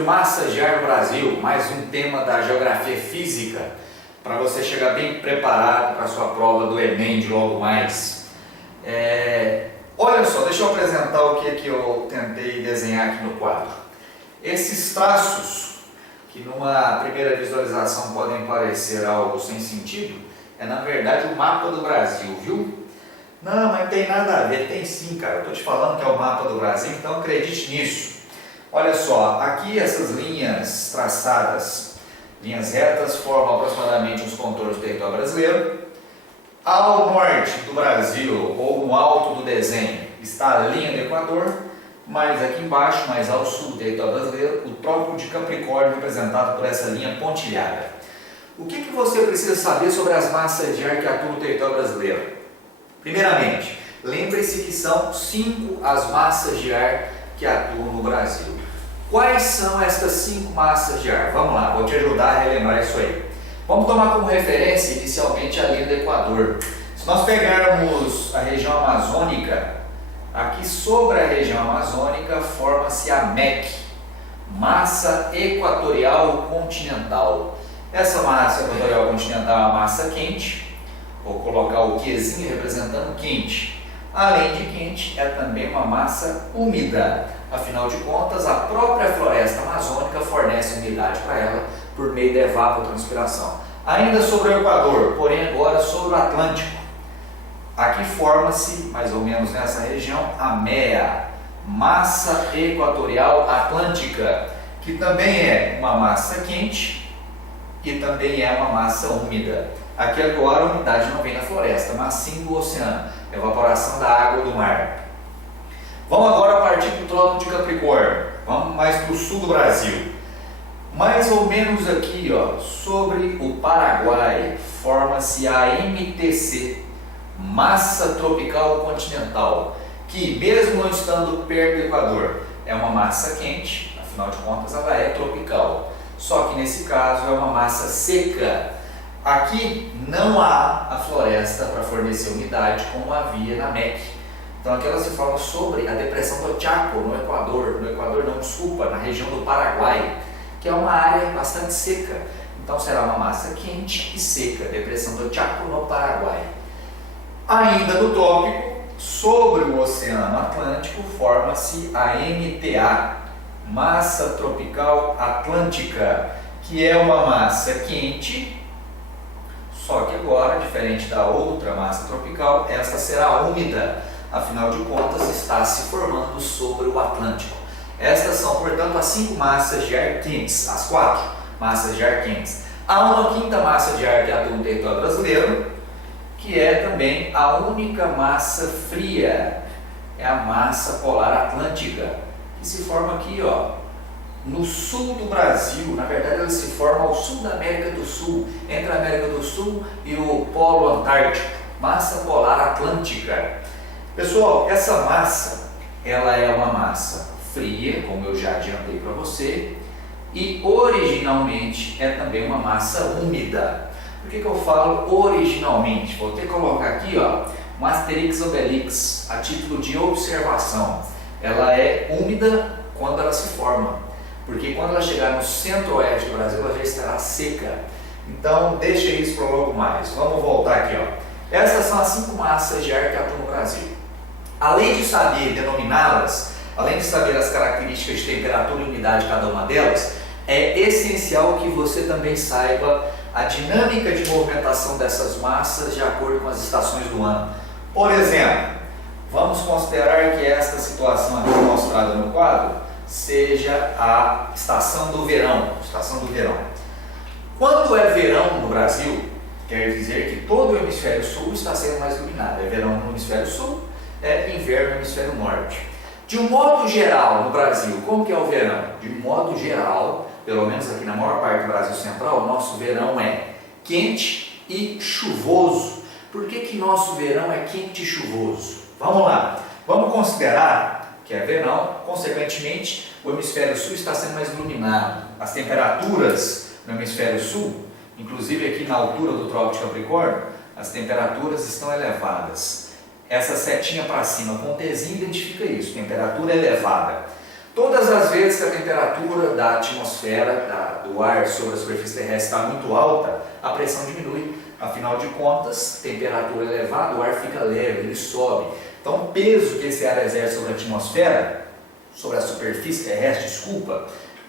sobre massas de ar no Brasil, mais um tema da geografia física, para você chegar bem preparado para a sua prova do Enem de logo mais. Olha só, deixa eu apresentar o que eu tentei desenhar aqui no quadro. Esses traços, que numa primeira visualização podem parecer algo sem sentido, é na verdade o mapa do Brasil, viu? Não, mas não tem nada a ver, tem sim, cara. Eu estou te falando que é o mapa do Brasil, então acredite nisso. Olha só, aqui essas linhas traçadas, linhas retas, formam aproximadamente os contornos do território brasileiro. Ao norte do Brasil, ou no alto do desenho, está a linha do Equador, mais aqui embaixo, mais ao sul do território brasileiro, o Trópico de Capricórnio, representado por essa linha pontilhada. O que você precisa saber sobre as massas de ar que atuam no território brasileiro? Primeiramente, lembre-se que são 5 as massas de ar que atuam no Brasil. Quais são estas 5 massas de ar? Vamos lá, vou te ajudar a relembrar isso aí. Vamos tomar como referência inicialmente a linha do Equador. Se nós pegarmos a região amazônica, aqui sobre a região amazônica forma-se a MEC, Massa Equatorial Continental. Essa massa equatorial continental é uma massa quente, vou colocar o Qzinho representando quente. Além de quente, é também uma massa úmida. Afinal de contas, a própria floresta amazônica fornece umidade para ela por meio da evapotranspiração. Ainda sobre o Equador, porém agora sobre o Atlântico. Aqui forma-se, mais ou menos nessa região, a MEA, Massa Equatorial Atlântica, que também é uma massa quente e também é uma massa úmida. Aqui agora a umidade não vem da floresta, mas sim do oceano, evaporação da água do mar. Vamos agora partir para o Trópico de Capricórnio, vamos mais para o sul do Brasil. Mais ou menos aqui, ó, sobre o Paraguai, forma-se a MTC, Massa Tropical Continental, que mesmo não estando perto do Equador, é uma massa quente, afinal de contas ela é tropical. Só que nesse caso é uma massa seca. Aqui não há a floresta para fornecer umidade como havia na MEC. Então aqui ela se forma sobre a depressão do Chaco, no Equador, na região do Paraguai, que é uma área bastante seca. Então será uma massa quente e seca, depressão do Chaco no Paraguai. Ainda no trópico, sobre o Oceano Atlântico, forma-se a MTA, Massa Tropical Atlântica, que é uma massa quente. Só que agora, diferente da outra massa tropical, esta será úmida, afinal de contas está se formando sobre o Atlântico. Estas são, portanto, as 5 massas de ar quentes, as 4 massas de ar quentes. Há uma quinta massa de ar que atua no território brasileiro, que é também a única massa fria, é a massa polar atlântica, que se forma aqui, ó, no sul do Brasil. Na verdade ela se forma ao sul da América do Sul, entre a América do Sul e o Polo Antártico, massa polar atlântica. Pessoal, essa massa, ela é uma massa fria, como eu já adiantei para você, e originalmente é também uma massa úmida. Por que eu falo originalmente? Vou ter que colocar aqui, ó, um Asterix Obelix, a título de observação. Ela é úmida quando ela se forma, porque quando ela chegar no centro-oeste do Brasil, ela já estará seca. Então, deixa isso para logo mais. Vamos voltar aqui, ó. Essas são as 5 massas de ar que atuam no Brasil. Além de saber denominá-las, além de saber as características de temperatura e umidade de cada uma delas, é essencial que você também saiba a dinâmica de movimentação dessas massas de acordo com as estações do ano. Por exemplo, vamos considerar que esta situação aqui mostrada no quadro seja a estação do verão. Quando é verão no Brasil, quer dizer que todo o hemisfério sul está sendo mais iluminado. É verão no hemisfério sul, é inverno no hemisfério norte. De um modo geral, no Brasil, como que é o verão? De um modo geral, pelo menos aqui na maior parte do Brasil central, o nosso verão é quente e chuvoso. Por que nosso verão é quente e chuvoso? Vamos lá, vamos considerar que é verão, consequentemente o hemisfério sul está sendo mais iluminado. As temperaturas no hemisfério sul, inclusive aqui na altura do Trópico de Capricórnio, as temperaturas estão elevadas. Essa setinha para cima com Tzinho identifica isso, temperatura elevada. Todas as vezes que a temperatura da atmosfera, do ar sobre a superfície terrestre está muito alta, a pressão diminui. Afinal de contas, temperatura elevada, o ar fica leve, ele sobe. Então o peso que esse ar exerce sobre a atmosfera, sobre a superfície terrestre,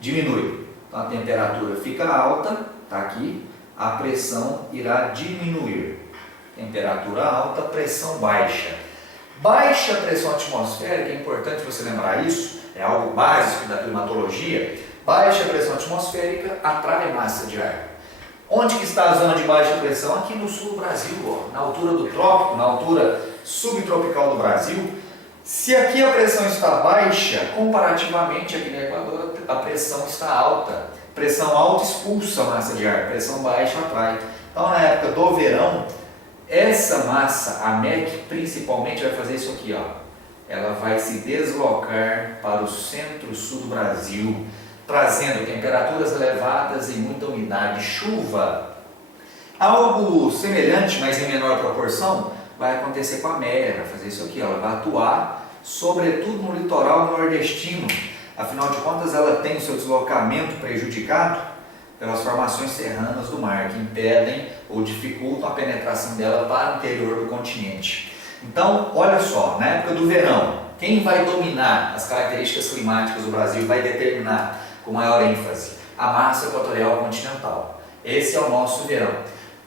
diminui. Então a temperatura fica alta, está aqui, a pressão irá diminuir. Temperatura alta, pressão baixa. Baixa pressão atmosférica, é importante você lembrar isso, é algo básico da climatologia. Baixa pressão atmosférica atrai massa de ar. Onde que está a zona de baixa pressão? Aqui no sul do Brasil, ó, na altura do trópico, na altura subtropical do Brasil. Se aqui a pressão está baixa, comparativamente aqui no Equador a pressão está alta. Pressão alta expulsa a massa de ar, pressão baixa atrai. Então na época do verão, essa massa, a MEC principalmente, vai fazer isso aqui, ó. Ela vai se deslocar para o centro-sul do Brasil, trazendo temperaturas elevadas e muita umidade, chuva. Algo semelhante, mas em menor proporção, vai acontecer com a Amélia, vai fazer isso aqui, ó. Ela vai atuar sobretudo no litoral nordestino. Afinal de contas, ela tem o seu deslocamento prejudicado pelas formações serranas do mar, que impedem ou dificultam a penetração dela para o interior do continente. Então, olha só, na época do verão, quem vai dominar as características climáticas do Brasil, vai determinar com maior ênfase a massa equatorial continental. Esse é o nosso verão.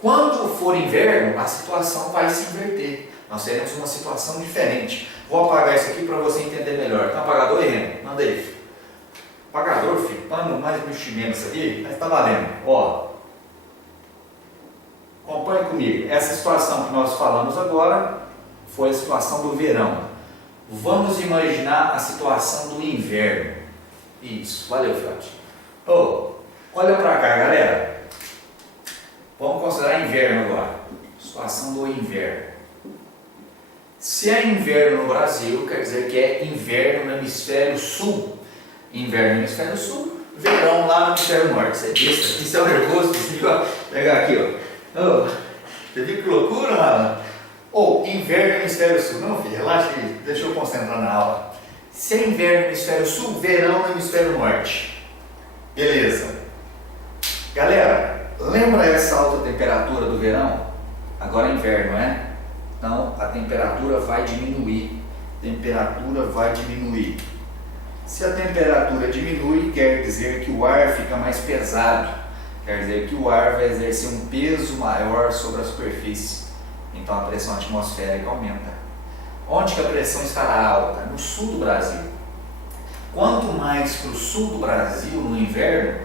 Quando for inverno, a situação vai se inverter. Nós teremos uma situação diferente. Vou apagar isso aqui para você entender melhor. Tem um apagador aí, Renan? Manda aí, filho. Apagador, filho, pano mais meximento isso aqui, mas está valendo. Ó, acompanhe comigo. Essa situação que nós falamos agora foi a situação do verão. Vamos imaginar a situação do inverno. Isso, valeu, Fiote. Olha para cá, galera. Vamos considerar inverno agora. Situação do inverno. Se é inverno no Brasil, quer dizer que é inverno no hemisfério sul. Inverno no hemisfério sul, verão lá no hemisfério norte. Você disse, isso é um nervoso, vou pegar aqui, ó. Você viu que loucura, mano? Inverno no hemisfério sul. Não, filho, relaxa aí, deixa eu concentrar na aula. Se é inverno no hemisfério sul, verão no hemisfério norte. Beleza. Galera, lembra essa alta temperatura do verão? Agora é inverno, né? Então a temperatura vai diminuir. Temperatura vai diminuir. Se a temperatura diminui, quer dizer que o ar fica mais pesado. Quer dizer que o ar vai exercer um peso maior sobre a superfície. Então a pressão atmosférica aumenta. Onde que a pressão estará alta? No sul do Brasil. Quanto mais para o sul do Brasil no inverno,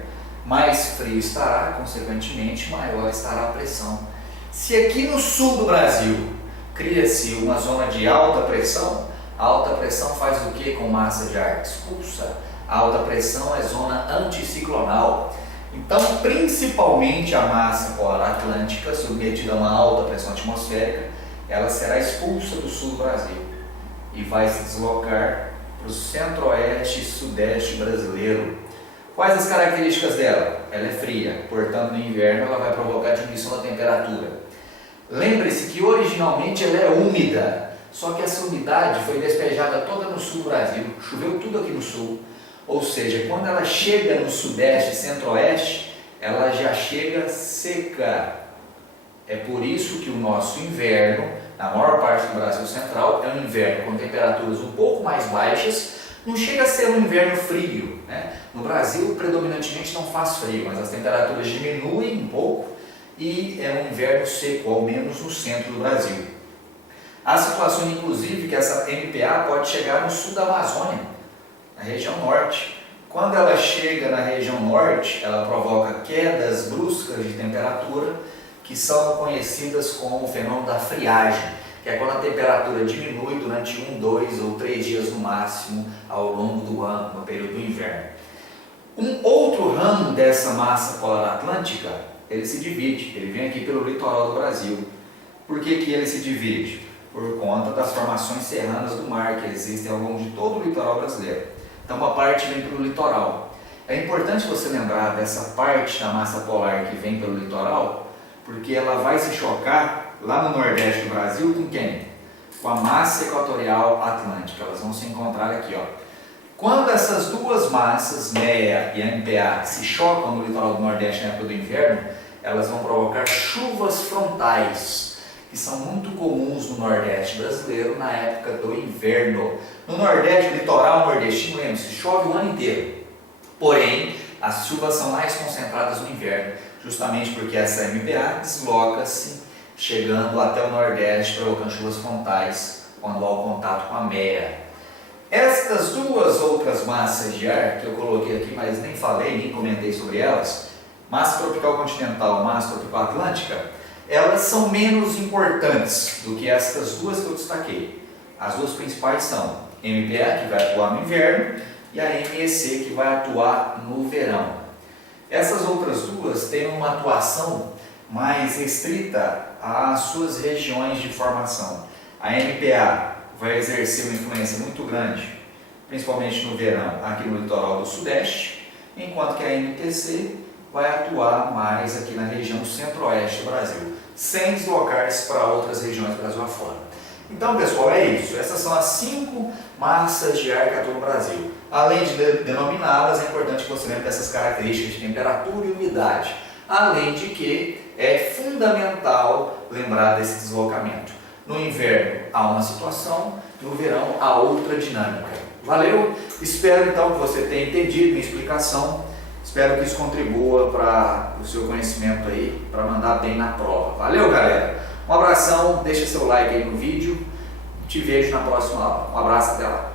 mais frio estará, consequentemente maior estará a pressão. Se aqui no sul do Brasil cria-se uma zona de alta pressão, a alta pressão faz o que com massa de ar? Expulsa. A alta pressão é zona anticiclonal. Então, principalmente a massa polar atlântica, submetida a uma alta pressão atmosférica, ela será expulsa do sul do Brasil e vai se deslocar para o centro-oeste e sudeste brasileiro. Quais as características dela? Ela é fria, portanto no inverno ela vai provocar diminuição da temperatura. Lembre-se que originalmente ela é úmida, só que essa umidade foi despejada toda no sul do Brasil, choveu tudo aqui no sul. Ou seja, quando ela chega no sudeste e centro-oeste, ela já chega seca. É por isso que o nosso inverno, na maior parte do Brasil central, é um inverno com temperaturas um pouco mais baixas, não chega a ser um inverno frio, né? No Brasil, predominantemente não faz frio, mas as temperaturas diminuem um pouco e é um inverno seco, ao menos no centro do Brasil. Há situações, inclusive, que essa MPA pode chegar no sul da Amazônia, na região norte. Quando ela chega na região norte, ela provoca quedas bruscas de temperatura, que são conhecidas como o fenômeno da friagem, que é quando a temperatura diminui durante 1, 2 ou 3 dias no máximo ao longo do ano, no período do inverno. Um outro ramo dessa massa polar atlântica, ele se divide, ele vem aqui pelo litoral do Brasil. Por que que ele se divide? Por conta das formações serranas do mar que existem ao longo de todo o litoral brasileiro. Então uma parte vem pelo litoral. É importante você lembrar dessa parte da massa polar que vem pelo litoral, porque ela vai se chocar lá no nordeste do Brasil com quem? Com a massa equatorial atlântica. Elas vão se encontrar aqui, ó. Quando essas duas massas, MEA e MPA, se chocam no litoral do Nordeste na época do inverno, elas vão provocar chuvas frontais, que são muito comuns no Nordeste brasileiro na época do inverno. No Nordeste, o litoral nordestino, lembre-se, chove o ano inteiro. Porém, as chuvas são mais concentradas no inverno, justamente porque essa MPA desloca-se, chegando até o Nordeste, provocando chuvas frontais quando há o contato com a MEA. Estas duas outras massas de ar que eu coloquei aqui, mas nem falei, nem comentei sobre elas, massa tropical continental, massa tropical atlântica, elas são menos importantes do que estas duas que eu destaquei. As duas principais são MPA, que vai atuar no inverno, e a MEC, que vai atuar no verão. Essas outras duas têm uma atuação mais restrita às suas regiões de formação. A MPA vai exercer uma influência muito grande, principalmente no verão, aqui no litoral do Sudeste, enquanto que a MTC vai atuar mais aqui na região centro-oeste do Brasil, sem deslocar-se para outras regiões do Brasil afora. Então, pessoal, é isso. Essas são as 5 massas de ar que atuam no Brasil. Além de denominá-las, é importante que você lembre dessas características de temperatura e umidade. Além de que é fundamental lembrar desse deslocamento. No inverno há uma situação, no verão há outra dinâmica. Valeu? Espero então que você tenha entendido minha explicação. Espero que isso contribua para o seu conhecimento aí, para mandar bem na prova. Valeu, galera? Um abração, deixa seu like aí no vídeo. Te vejo na próxima aula. Um abraço, até lá.